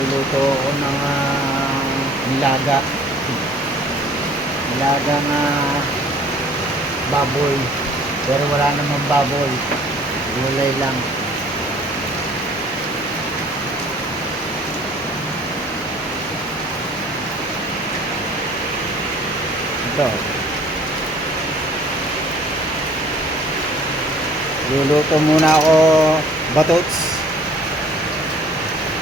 Magluluto ako ng nilaga. Nilagang baboy. Pero wala namang baboy. Gulay lang. Ito. Luluto muna ako batots.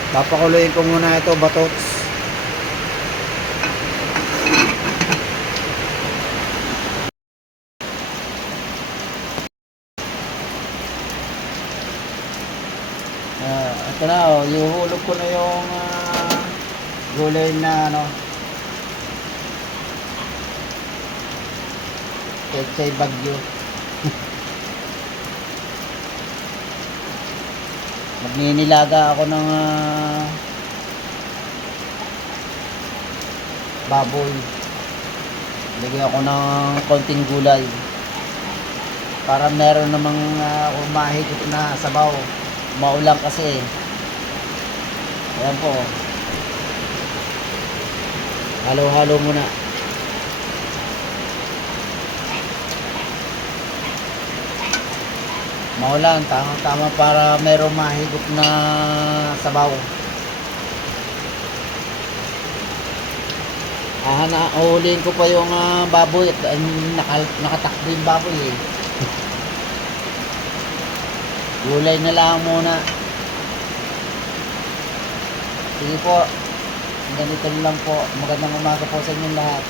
Papakuluin ko muna ito batots. Ito na, ihulog ko na yung gulay na pechay bagyo. Magninilaga ako ng baboy. Lagyan ako ng konting gulay para meron namang umahigop na sabaw. Maulang kasi. Ayan po. Halo-halo muna. Maulan, tama para merong mahigop na sabaw. Uhulihin ko pa yung baboy at nakatakbo yung baboy eh. Gulay na lang muna. Sige po. Ganito lang po. Magandang umaga po sa inyong lahat.